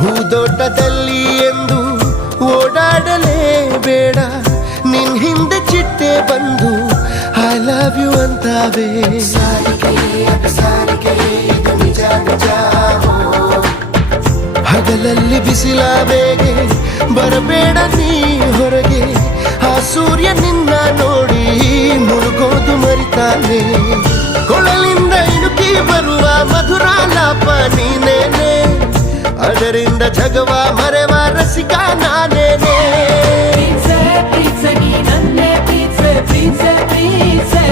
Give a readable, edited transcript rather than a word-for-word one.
ಹೂದೋಟದಲ್ಲಿ ಎಂದು ಓಡಾಡಲೇಬೇಡ, ನಿನ್ ಹಿಂದೆ ಚಿಟ್ಟೆ ಬಂದು ಐ ಲವ್ ಯು ಅಂತಾವೆ. ಹಗಲಲ್ಲಿ ಬಿಸಿಲ ಬೇಗೆ ಬರಬೇಡ ನೀ ಹೊರಗೆ, ಆ ಸೂರ್ಯ ನಿನ್ನ ನೋಡಿ ಮುಳುಗೋದು ಮರಿತಾನೆ. ಕೊಳಲಿಂದ ಇಣುಕಿ ಬರುವ ಮಧುರ ಲಾಪ ನೀನೇನೆ, ಅದರಿಂದ ಜಗವ ಮರೆವ ರಸಿಕ ನಾನೇನೆ. ಪ್ರೀತ್ಸೆ ಪ್ರೀತ್ಸೆ ನೀ ನನ್ನೆ ಪ್ರೀತ್ಸೆ ಪ್ರೀತ್ಸೆ ಪ್ರೀತ್ಸೆ